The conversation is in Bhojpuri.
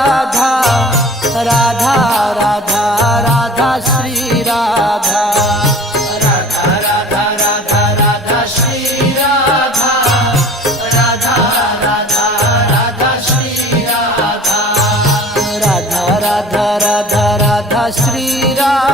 राधा राधा राधा राधा श्री राधा राधा राधा राधा राधा श्री राधा राधा राधा राधा श्री राधा राधा राधा राधा राधा श्री राधा